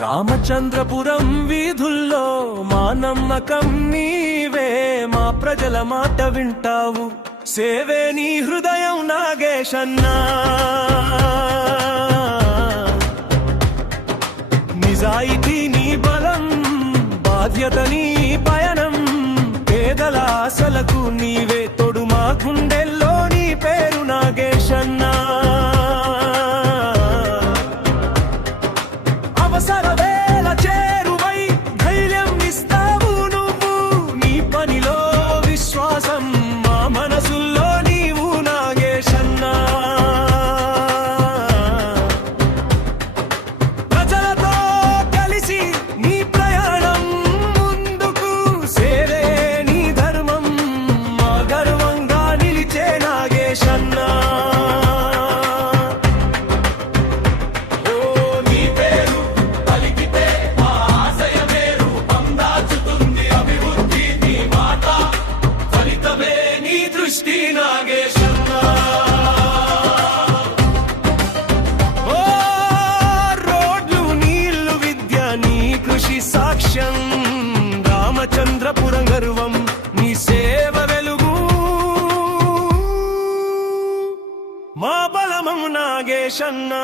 రామచంద్రపురం వీధుల్లో మా నమ్మకం నీవే, మా ప్రజల మాట వింటావు, సేవే నీ హృదయం నాగేశన్నా. నిజాయితీ నీ బలం, బాధ్యత నీ పయనం, పేదల ఆశలకు నీవే తోడు, మా గుండెల్లో నీ పేరు నాగేశన్నా. అవసరవేళ చేరువై ధైర్యం ఇస్తావు నువ్వు, నీ పనిలో విశ్వాసం, మా మనసుల్లో నీవు నాగేశన్నా. ప్రజలతో కలిసి నీ ప్రయాణం ముందుకు, సేవే నీ ధర్మం, మా గర్వంగా నిలిచే నాగేశన్నా. రోడ్లు నీళ్లు విద్య నీ కృషి సాక్ష్యం, రామచంద్రపురం గర్వం నీ సేవ వెలుగు, మా బలమం నాగేశన్నా.